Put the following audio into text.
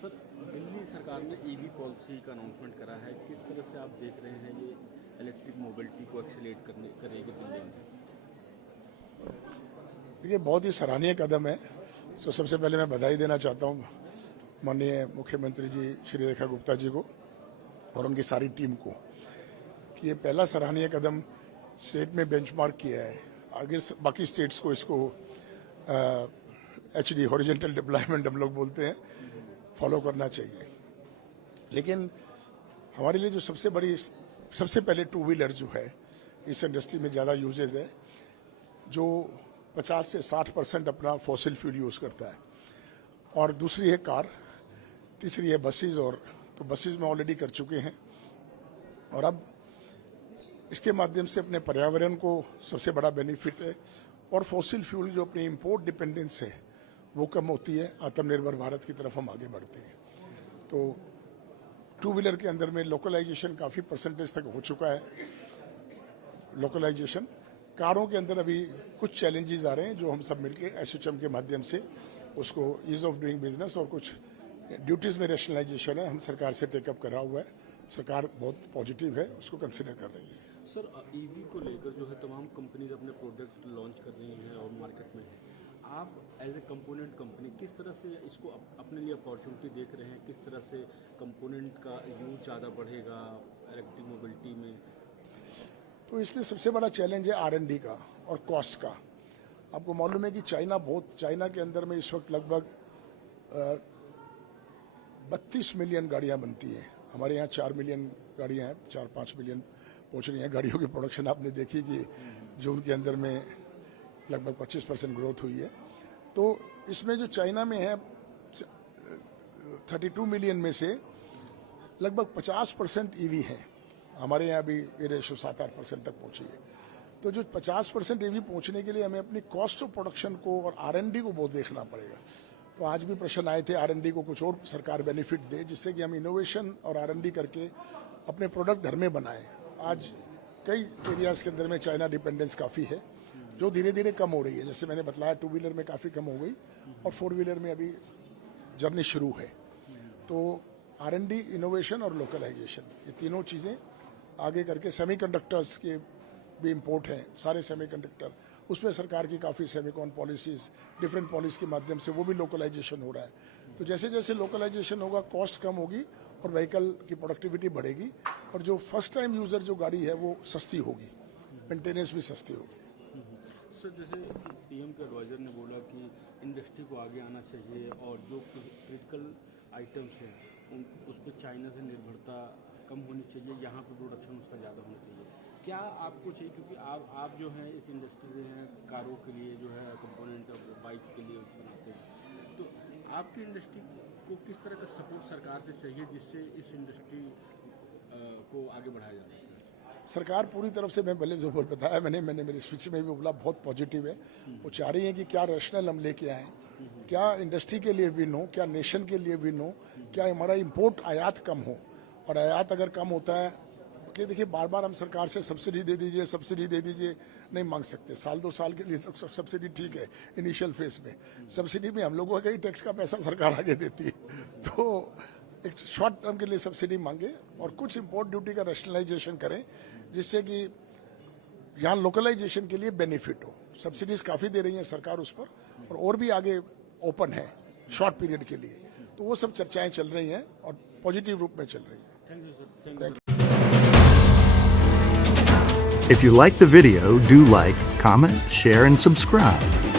Sir, Delhi सरकार ने EV policy का अनाउंसमेंट करा है। किस तरह से आप देख रहे हैं ये इलेक्ट्रिक मोबिलिटी को एक्सेलरेट करेगी दिल्ली में? देखिए, बहुत ही सराहनीय कदम है। सबसे पहले मैं बधाई देना चाहता हूँ माननीय मुख्यमंत्री जी श्री रेखा गुप्ता जी को और उनकी सारी टीम को कि ये पहला सराहनीय कदम स्टेट में बेंचमार्क किया है। आगे बाकी स्टेट्स को इसको HD हॉरिजॉन्टल डिप्लॉयमेंट हम लोग बोलते हैं, फॉलो करना चाहिए। लेकिन हमारे लिए जो सबसे पहले टू व्हीलर जो है इस इंडस्ट्री में ज़्यादा यूजेज है, जो 50 से 60% अपना फॉसिल फ्यूल यूज़ करता है, और दूसरी है कार, तीसरी है बसेस। और तो बसेस में ऑलरेडी कर चुके हैं और अब इसके माध्यम से अपने पर्यावरण को सबसे बड़ा बेनिफिट है और फॉसिल फ्यूल जो अपनी इंपोर्ट डिपेंडेंस है वो कम होती है। आत्मनिर्भर भारत की तरफ हम आगे बढ़ते हैं। तो टू व्हीलर के अंदर में लोकलाइजेशन काफ़ी परसेंटेज तक हो चुका है। लोकलाइजेशन कारों के अंदर अभी कुछ चैलेंजेस आ रहे हैं जो हम सब मिलकर SHM के माध्यम से उसको ईज ऑफ डूइंग बिजनेस और कुछ ड्यूटीज में रैशनलाइजेशन है, हम सरकार से टेकअप करा हुआ है। सरकार बहुत पॉजिटिव है, उसको कंसिडर कर रही है। सर, ईवी को लेकर जो है तमाम कंपनीज अपने प्रोडक्ट लॉन्च कर रही हैं और मार्केट में आप एज ए कंपोनेंट कंपनी किस तरह से इसको अपने लिए अपॉर्चुनिटी देख रहे हैं? किस तरह से कंपोनेंट का यूज ज़्यादा बढ़ेगा इलेक्ट्रिक मोबिलिटी में? तो इसमें सबसे बड़ा चैलेंज है R&D का और कॉस्ट का। आपको मालूम है कि चाइना के अंदर में इस वक्त लगभग 32 मिलियन गाड़ियां बनती हैं। हमारे यहाँ 4 मिलियन गाड़ियां हैं, 4-5 मिलियन पहुँच रही हैं। गाड़ियों की प्रोडक्शन आपने देखी कि जून के अंदर में लगभग 25% ग्रोथ हुई है। तो इसमें जो चाइना में है 32 मिलियन में से लगभग 50% EV है। हमारे यहाँ भी ये रेशो 7-8% तक पहुंची है। तो जो 50% EV पहुंचने के लिए हमें अपनी कॉस्ट ऑफ प्रोडक्शन को और R&D को बहुत देखना पड़ेगा। तो आज भी प्रश्न आए थे R&D को कुछ और सरकार बेनिफिट दे जिससे कि हम इनोवेशन और R&D करके अपने प्रोडक्ट घर में बनाएं। आज कई एरियाज के अंदर में चाइना डिपेंडेंस काफ़ी है जो धीरे धीरे कम हो रही है। जैसे मैंने बताया, टू व्हीलर में काफ़ी कम हो गई और 4 व्हीलर में अभी जर्नी शुरू है। तो R&D, इनोवेशन और लोकलाइजेशन, ये तीनों चीज़ें आगे करके सेमीकंडक्टर्स के भी इंपोर्ट हैं, सारे सेमीकंडक्टर, उसमें सरकार की काफ़ी सेमीकॉन पॉलिसीज़, डिफरेंट पॉलिसी के माध्यम से वो भी लोकलाइजेशन हो रहा है। तो जैसे जैसे लोकलाइजेशन होगा कॉस्ट कम होगी और व्हीकल की प्रोडक्टिविटी बढ़ेगी और जो फर्स्ट टाइम यूज़र जो गाड़ी है वो सस्ती होगी, मेंटेनेंस भी सस्ती होगी। सर, जैसे PM के एडवाइज़र ने बोला कि इंडस्ट्री को आगे आना चाहिए और जो क्रिटिकल आइटम्स हैं उस पर चाइना से निर्भरता कम होनी चाहिए, यहाँ पे प्रोडक्शन उसका ज़्यादा होना चाहिए। क्या आपको चाहिए, क्योंकि आप जो हैं इस इंडस्ट्री से हैं, कारों के लिए जो है कंपोनेंट बाइक्स के लिए बनाते हैं, तो आपकी इंडस्ट्री को किस तरह का सपोर्ट सरकार से चाहिए जिससे इस इंडस्ट्री को आगे बढ़ाया जा सके? सरकार पूरी तरफ से, मैं पहले जो बताया मैंने मेरी स्पीच में भी बोला, बहुत पॉजिटिव है। वो चाह रही है कि क्या रैशनल हम लेके आए, क्या इंडस्ट्री के लिए विन हो, क्या नेशन के लिए विन हो, क्या हमारा इंपोर्ट आयात कम हो। और आयात अगर कम होता है कि देखिए, बार बार हम सरकार से सब्सिडी दे दीजिए नहीं मांग सकते। 1-2 साल के लिए तो सब्सिडी ठीक है इनिशियल फेज में। सब्सिडी में हम लोगों का ही टैक्स का पैसा सरकार आगे देती है। तो एक शॉर्ट टर्म के लिए सब्सिडी मांगे और कुछ इंपोर्ट ड्यूटी का रैशनलाइजेशन करें जिससे कि यहाँ लोकलाइजेशन के लिए बेनिफिट हो। सब्सिडीज काफ़ी दे रही है सरकार उस पर और भी आगे ओपन है शॉर्ट पीरियड के लिए। तो वो सब चर्चाएं चल रही हैं और पॉजिटिव रूप में चल रही हैं। Thank you sir. Thank you. If you like the video, do like, comment, share, and subscribe.